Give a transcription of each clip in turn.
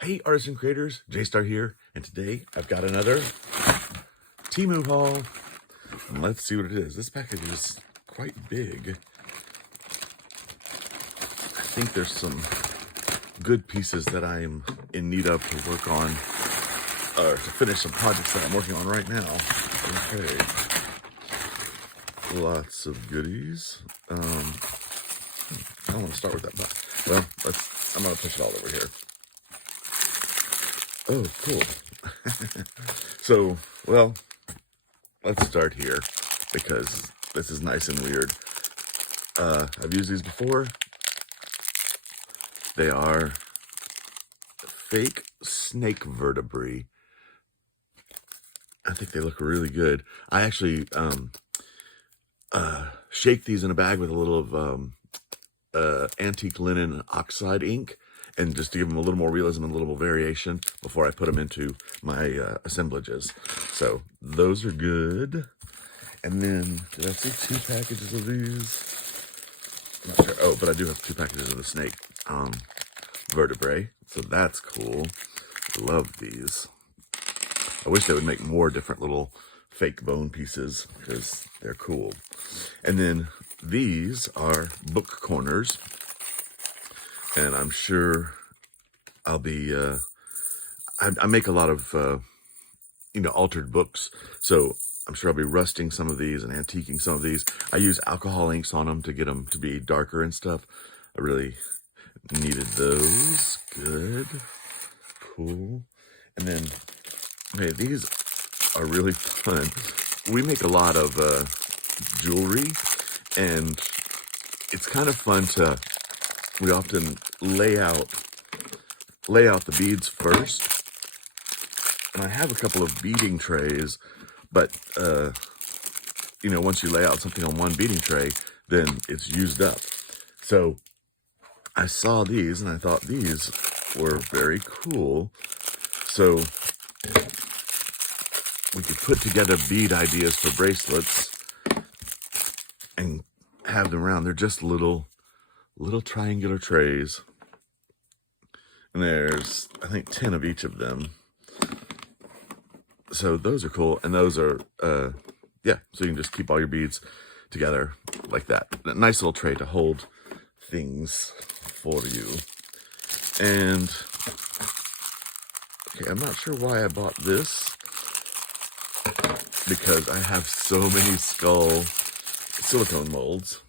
Hey artists and creators, J-Star here, and today I've got another TEMU haul. And let's see what it is. This package is quite big. I think there's some good pieces that I am in need of to work on, or to finish some projects that I'm working on right now. Okay. Lots of goodies. I don't want to start with that, but well, I'm gonna push it all over here. Oh, cool. So, well, let's start here because this is nice and weird. I've used these before. They are fake snake vertebrae. I think they look really good. I actually shake these in a bag with a little of antique linen oxide ink, and just to give them a little more realism and a little more variation before I put them into my assemblages. So those are good. And then, did I see 2 packages of these? I'm not sure. Oh, but I do have 2 packages of the snake vertebrae. So that's cool. Love these. I wish they would make more different little fake bone pieces because they're cool. And then these are book corners. And I'm sure I'll be, I make a lot of, altered books. So I'm sure I'll be rusting some of these and antiquing some of these. I use alcohol inks on them to get them to be darker and stuff. I really needed those. Good. Cool. And then, okay, these are really fun. We make a lot of jewelry, and it's kind of fun to, we often lay out the beads first. And I have a couple of beading trays, but once you lay out something on one beading tray, then it's used up. So I saw these and I thought these were very cool. So we could put together bead ideas for bracelets and have them around. They're just little triangular trays. And there's, I think, 10 of each of them. So those are cool. And those are, so you can just keep all your beads together like that. A nice little tray to hold things for you. And, okay, I'm not sure why I bought this, because I have so many skull silicone molds.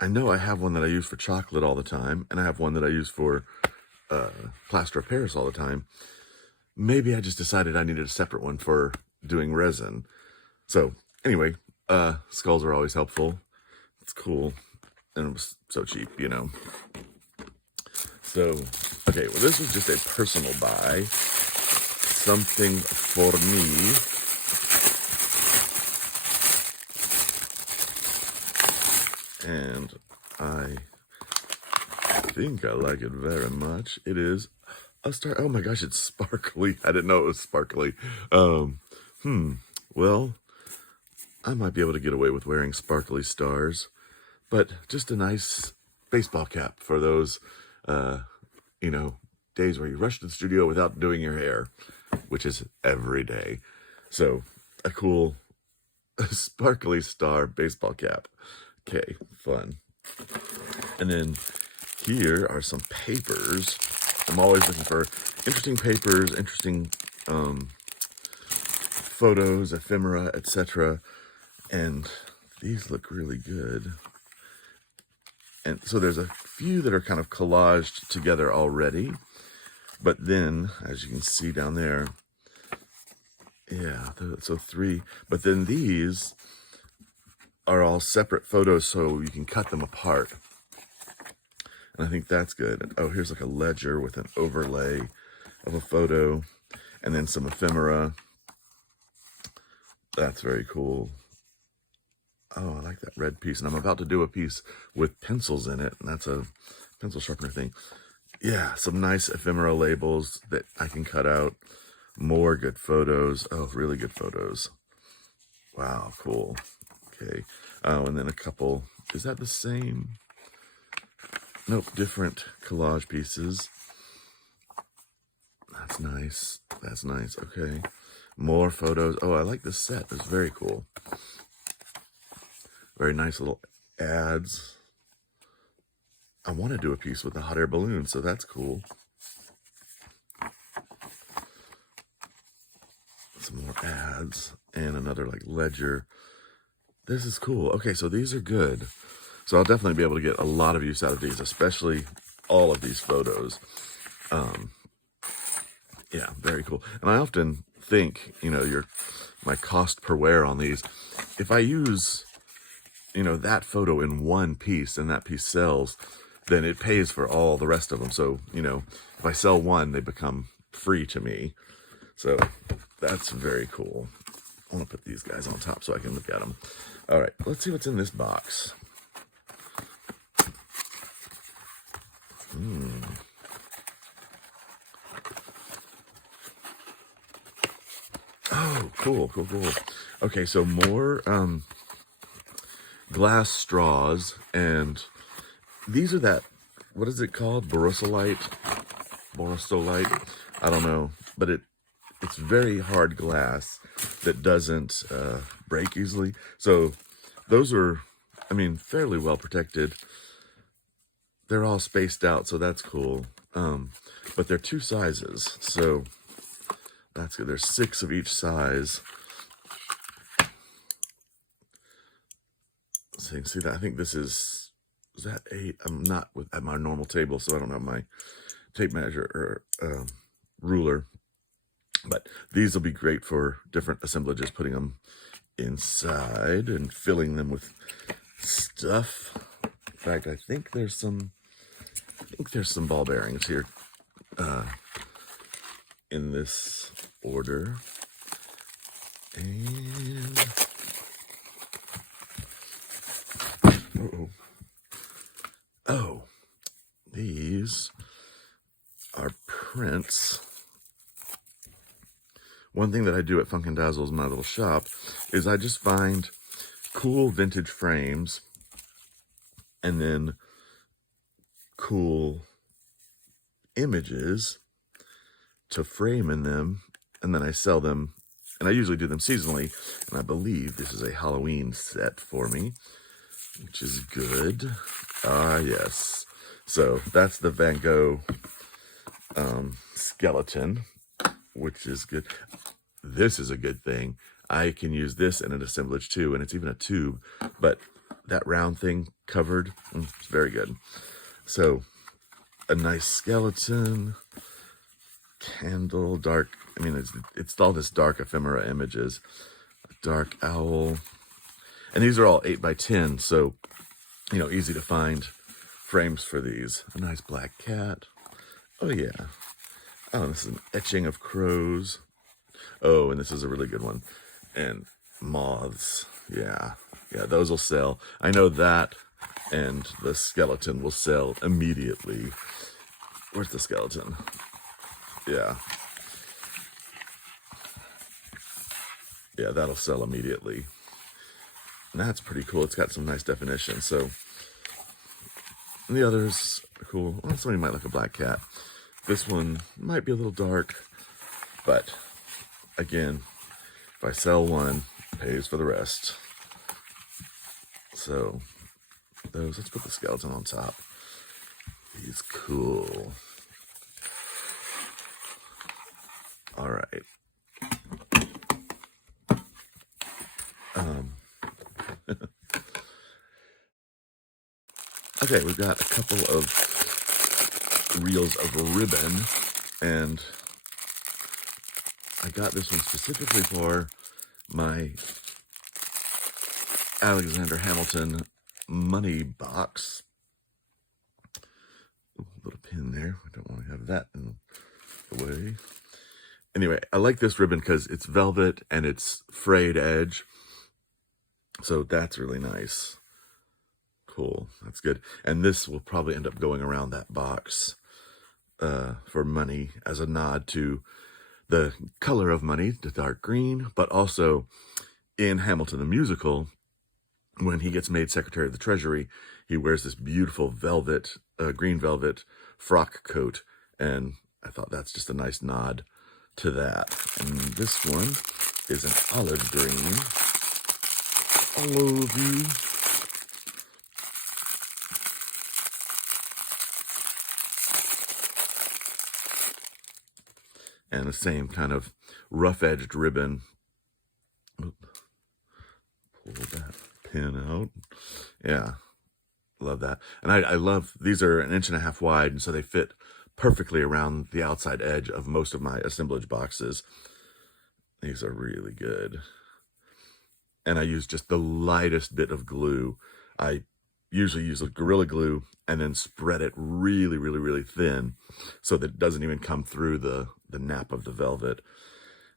I know I have one that I use for chocolate all the time, and I have one that I use for plaster of Paris all the time. Maybe I just decided I needed a separate one for doing resin. So anyway, skulls are always helpful. It's cool, and it was so cheap, So, okay, well, this was just a personal buy. Something for me. And I think I like it very much. It is a star. Oh my gosh, it's sparkly. I didn't know it was sparkly. Well, I might be able to get away with wearing sparkly stars, but just a nice baseball cap for those, days where you rush to the studio without doing your hair, which is every day. So a cool sparkly star baseball cap. Okay, fun. And then here are some papers. I'm always looking for interesting papers, interesting photos, ephemera, etc. And these look really good. And so there's a few that are kind of collaged together already. But then, as you can see down there, yeah, so 3. But then these are all separate photos, so you can cut them apart. And I think that's good. Oh, here's like a ledger with an overlay of a photo, and then some ephemera. That's very cool. Oh, I like that red piece. And I'm about to do a piece with pencils in it, and that's a pencil sharpener thing. Yeah, some nice ephemera labels that I can cut out. More good photos. Oh, really good photos. Wow, cool. Okay. Oh, and then a couple. Is that the same? Nope, different collage pieces. That's nice. That's nice. Okay. More photos. Oh, I like this set. It's very cool. Very nice little ads. I want to do a piece with a hot air balloon, so that's cool. Some more ads and another like ledger. This is cool. Okay, so these are good. So I'll definitely be able to get a lot of use out of these, especially all of these photos. Yeah, very cool. And I often think, you know, my cost per wear on these, if I use, you know, that photo in one piece and that piece sells, then it pays for all the rest of them. So, you know, if I sell one, they become free to me. So that's very cool. I want to put these guys on top so I can look at them. All right, let's see what's in this box. Oh, cool. Okay, so more glass straws, and these are that, what is it called? Borosilicate? I don't know, but it's very hard glass that doesn't break easily. So those are, I mean, fairly well protected. They're all spaced out, so that's cool. But they're 2 sizes, so that's good. There's 6 of each size. So you can see that. I think this is that 8? I'm not at my normal table, so I don't have my tape measure or ruler. But these will be great for different assemblages, putting them inside and filling them with stuff. In fact, I think there's some ball bearings here in this order. And oh, these are prints. One thing that I do at Funk and Dazzle's, my little shop, is I just find cool vintage frames and then cool images to frame in them, and then I sell them, and I usually do them seasonally, and I believe this is a Halloween set for me, which is good. Yes. So that's the Van Gogh skeleton, which is good. This is a good thing. I can use this in an assemblage too, and it's even a tube, but that round thing covered, it's very good. So a nice skeleton, candle, dark, I mean, it's all this dark ephemera images, a dark owl, and these are all 8x10, so, you know, easy to find frames for these. A nice black cat. Oh yeah. Oh, this is an etching of crows. Oh, and this is a really good one. And moths. Yeah, those will sell. I know that, and the skeleton will sell immediately. Where's the skeleton? Yeah, that'll sell immediately. And that's pretty cool. It's got some nice definition. So, and the others are cool. Well, somebody might like a black cat. This one might be a little dark, but again, if I sell one, it pays for the rest. So those, let's put the skeleton on top. He's cool. All right. Okay, we've got a couple of reels of ribbon, and I got this one specifically for my Alexander Hamilton money box. Ooh, little pin there. I don't want to have that in the way. Anyway, I like this ribbon because it's velvet and it's frayed edge. So that's really nice. Cool. That's good. And this will probably end up going around that box for money as a nod to the color of money, the dark green, but also in Hamilton the musical, when he gets made Secretary of the Treasury, he wears this beautiful velvet green velvet frock coat, and I thought that's just a nice nod to that. And this one is an olive green. Olive. And the same kind of rough-edged ribbon. Pull that pin out. Yeah, love that. And I love, these are 1.5 inches wide, and so they fit perfectly around the outside edge of most of my assemblage boxes. These are really good. And I use just the lightest bit of glue. I usually use a Gorilla Glue and then spread it really, really, really thin so that it doesn't even come through the nap of the velvet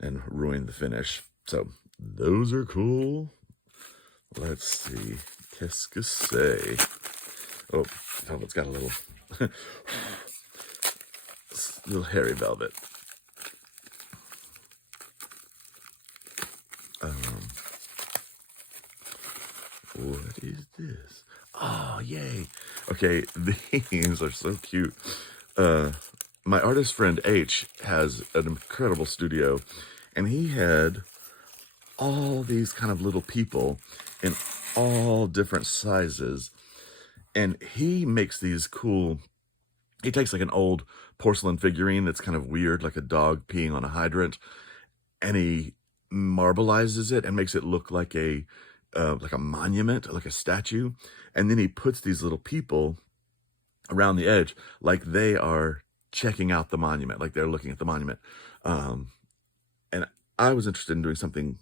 and ruin the finish. So those are cool. Let's see. Qu'est-ce que c'est? Oh, velvet's got a little, little hairy velvet. What is this? Oh, yay. Okay, these are so cute. My artist friend H has an incredible studio, and he had all these kind of little people in all different sizes, and he makes these cool, he takes like an old porcelain figurine that's kind of weird, like a dog peeing on a hydrant, and he marbleizes it and makes it look like a monument, like a statue. And then he puts these little people around the edge like they are checking out the monument, like they're looking at the monument. And I was interested in doing something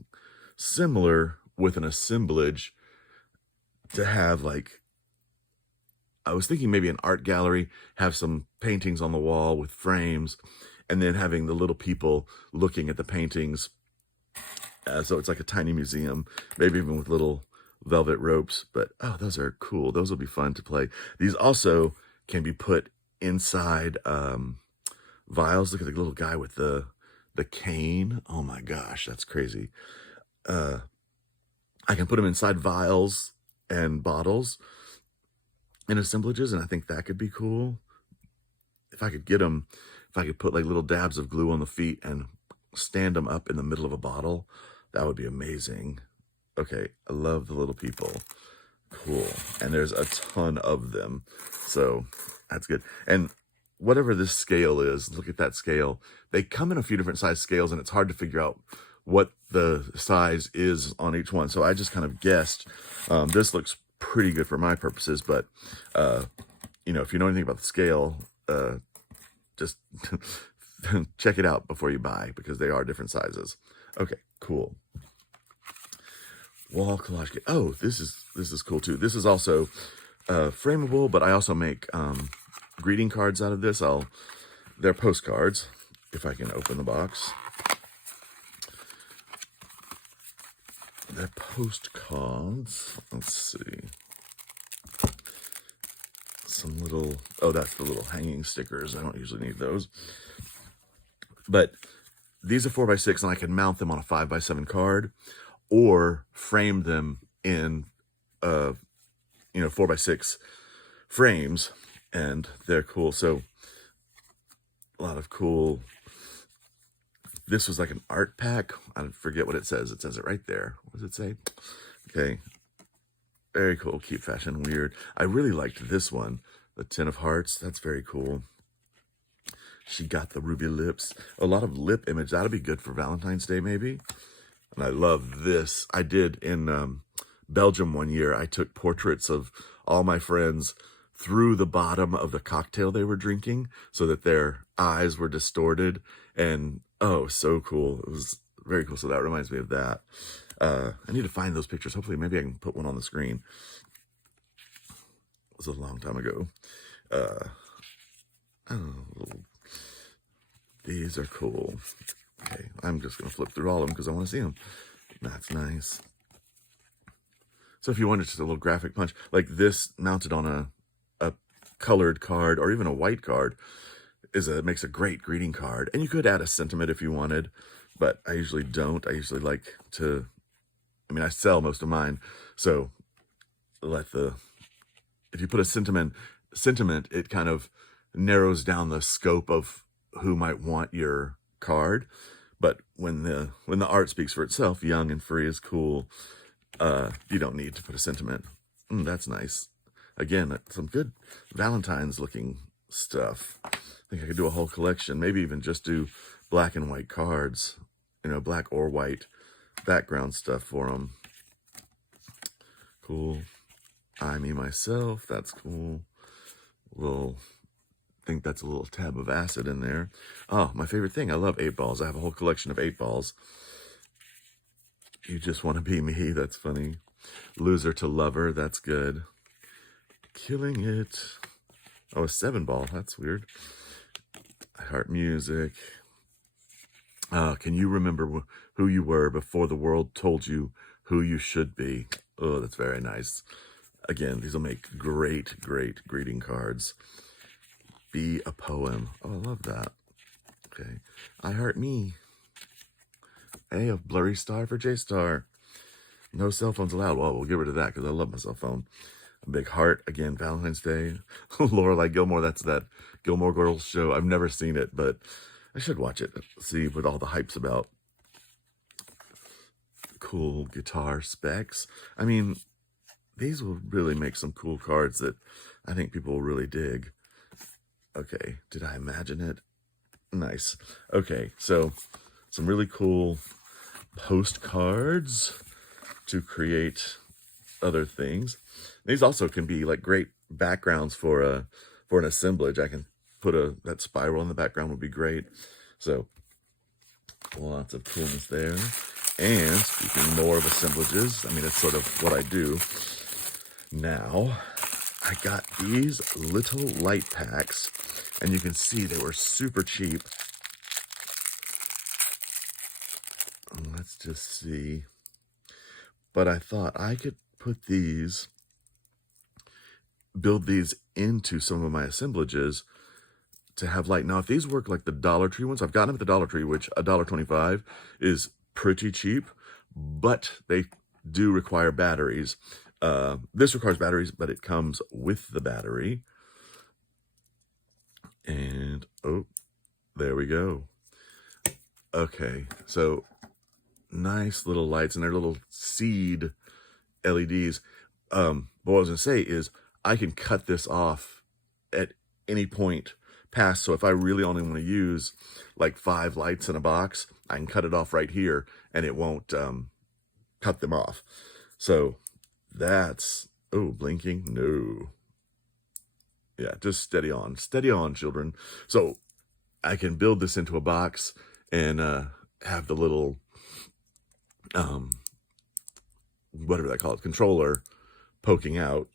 similar with an assemblage to have, like, I was thinking maybe an art gallery, have some paintings on the wall with frames, and then having the little people looking at the paintings. So it's like a tiny museum, maybe even with little velvet ropes. But, oh, those are cool. Those will be fun to play. These also can be put inside vials. Look at the little guy with the cane. Oh my gosh, that's crazy. I can put them inside vials and bottles in assemblages, and I think that could be cool. If I could get them, if I could put like little dabs of glue on the feet and stand them up in the middle of a bottle, that would be amazing. Okay, I love the little people. Cool. And there's a ton of them, so that's good. And whatever this scale is, look at that scale. They come in a few different size scales, and it's hard to figure out what the size is on each one. So I just kind of guessed. This looks pretty good for my purposes, but you know, if you know anything about the scale, just check it out before you buy, because they are different sizes. Okay, cool. Wall collage kit. Oh, this is cool too. This is also frameable, but I also make greeting cards out of this. They're postcards, if I can open the box. They're postcards. Let's see. Some little, oh, that's the little hanging stickers. I don't usually need those. But these are 4x6, and I can mount them on a 5x7 card, or frame them in, 4x6 frames, and they're cool. So a lot of cool. This was like an art pack. I forget what it says. It says it right there. What does it say? Okay. Very cool. Keep fashion weird. I really liked this one. The 10 of Hearts. That's very cool. She got the ruby lips. A lot of lip image. That'll be good for Valentine's Day, maybe. And I love this. I did in Belgium one year. I took portraits of all my friends through the bottom of the cocktail they were drinking so that their eyes were distorted. And oh, so cool. It was very cool. So that reminds me of that. I need to find those pictures. Hopefully, maybe I can put one on the screen. It was a long time ago. These are cool. Okay, I'm just going to flip through all of them because I want to see them. That's nice. So if you wanted just a little graphic punch, like this mounted on a colored card or even a white card, makes a great greeting card. And you could add a sentiment if you wanted, but I usually don't. I usually like to, I sell most of mine. So if you put a sentiment sentiment, it kind of narrows down the scope of who might want your card. But when the art speaks for itself, young and free is cool. You don't need to put a sentiment. That's nice. Again, some good Valentine's looking stuff. I think I could do a whole collection, maybe even just do black and white cards, black or white background stuff for them. Cool. I, me, myself, that's cool. Think that's a little tab of acid in there. Oh, my favorite thing, I love 8-balls. I have a whole collection of 8-balls. You just want to be me, that's funny. Loser to lover, that's good. Killing it. Oh, a 7-ball, that's weird. I heart music. Can you remember who you were before the world told you who you should be? Oh, that's very nice. Again, these will make great, great greeting cards. Be a poem. Oh, I love that. Okay. I heart me. A, a blurry star for J-Star. No cell phones allowed. Well, we'll get rid of that because I love my cell phone. A big heart. Again, Valentine's Day. Lorelai Gilmore. That's that Gilmore Girls show. I've never seen it, but I should watch it. See what all the hype's about. Cool guitar specs. I mean, these will really make some cool cards that I think people will really dig. Okay, did I imagine it? Nice. Okay, so some really cool postcards to create other things. These also can be like great backgrounds for an assemblage. I can put that spiral in the background would be great. So lots of coolness there. And speaking more of assemblages, I mean, it's sort of what I do. Now, I got these little light packs, and you can see they were super cheap. Let's just see. But I thought I could put these, build these into some of my assemblages to have light. Now, if these work like the Dollar Tree ones, I've gotten them at the Dollar Tree, which $1.25 is pretty cheap, but they do require batteries. This requires batteries, but it comes with the battery. And, oh, there we go. Okay, so nice little lights, and they're little seed LEDs. What I was gonna say is I can cut this off at any point past. So if I really only want to use like 5 lights in a box, I can cut it off right here and it won't cut them off. So that's, oh, blinking, no. Yeah, just steady on, children. So I can build this into a box and have the little, whatever they call it, controller poking out.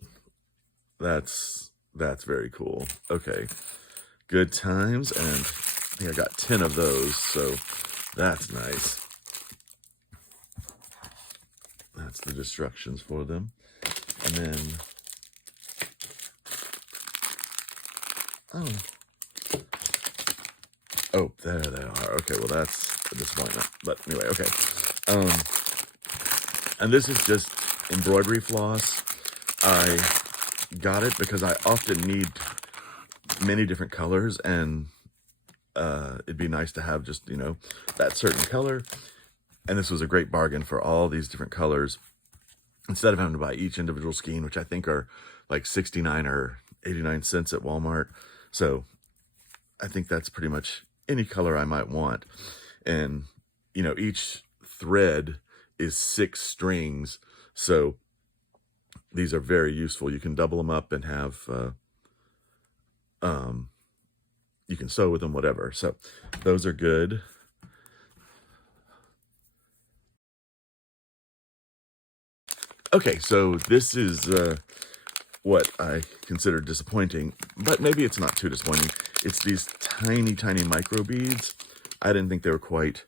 That's very cool. Okay, good times, and I think I got 10 of those, so that's nice. That's the instructions for them. And then, oh, there they are. Okay, well, that's a disappointment. But anyway, okay. And this is just embroidery floss. I got it because I often need many different colors, and it'd be nice to have just, that certain color. And this was a great bargain for all these different colors, instead of having to buy each individual skein, which I think are like 69 or 89 cents at Walmart. So I think that's pretty much any color I might want. And, each thread is 6 strings. So these are very useful. You can double them up and have, you can sew with them, whatever. So those are good. Okay, so this is what I consider disappointing, but maybe it's not too disappointing. It's these tiny, tiny micro beads. I didn't think they were quite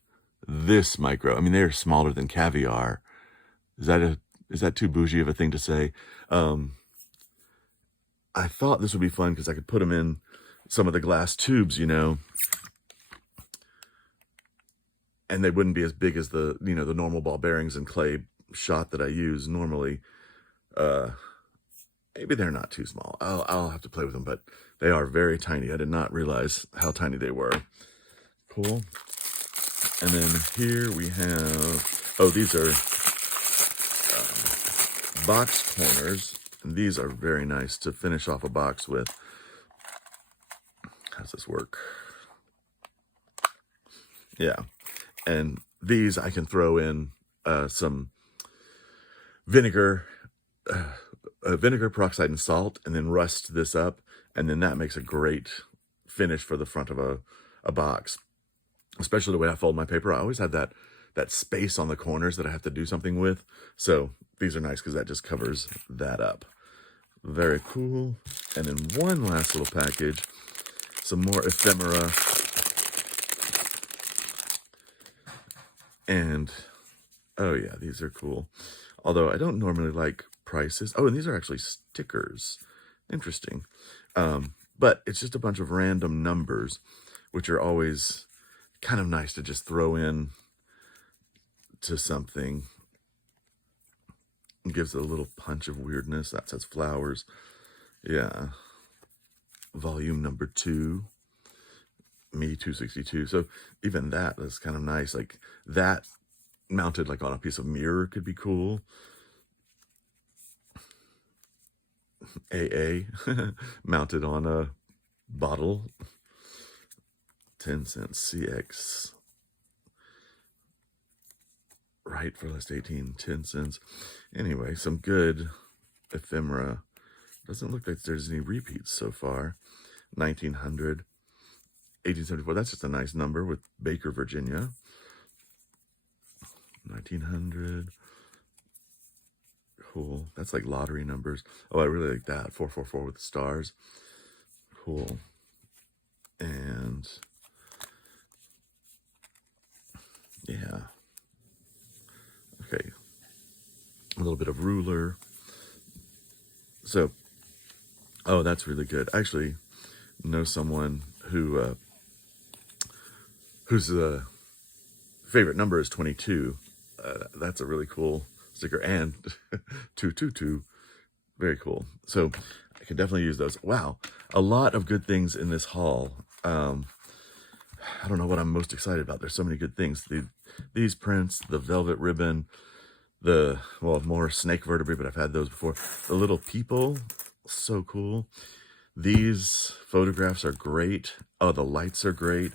this micro. I mean, they're smaller than caviar. Is that too bougie of a thing to say? I thought this would be fun because I could put them in some of the glass tubes, and they wouldn't be as big as the, the normal ball bearings and clay shot that I use normally. maybe they're not too small. I'll have to play with them, but they are very tiny. I did not realize how tiny they were. Cool. And then here we have, oh, these are box corners. And these are very nice to finish off a box with. How does this work? Yeah. And these I can throw in some vinegar, peroxide, and salt, and then rust this up. And then that makes a great finish for the front of a box. Especially the way I fold my paper. I always have that space on the corners that I have to do something with. So these are nice because that just covers that up. Very cool. And then one last little package, some more ephemera. And, oh yeah, these are cool. Although I don't normally like prices. Oh, and these are actually stickers. Interesting. But it's just a bunch of random numbers, which are always kind of nice to just throw in to something. It gives it a little punch of weirdness. That says flowers. Yeah. Volume number 2. Me 262. So even that is kind of nice. Like that mounted like on a piece of mirror could be cool. AA mounted on a bottle. 10 cents. CX. Right for list 18. 10 cents. Anyway, some good ephemera. Doesn't look like there's any repeats so far. 1900. 1874. That's just a nice number with Baker, Virginia. 1900. Cool. That's like lottery numbers. Oh, I really like that. 444 with the stars. Cool. And yeah. Okay. A little bit of ruler. So, oh, that's really good. I actually know someone who whose favorite number is 22. That's a really cool sticker. And 222. Very cool. So I can definitely use those. Wow. A lot of good things in this haul. I don't know what I'm most excited about. There's so many good things. These prints, the velvet ribbon, well, more snake vertebrae, but I've had those before. The little people, so cool. These photographs are great. Oh, the lights are great.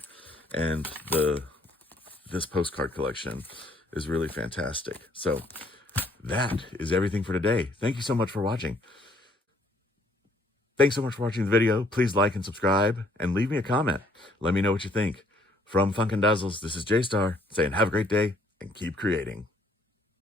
And this postcard collection is really fantastic. So that is everything for today. Thank you so much for watching. Thanks so much for watching the video. Please like and subscribe and leave me a comment. Let me know what you think. From Funk and Dazzles, this is J-Star saying have a great day and keep creating.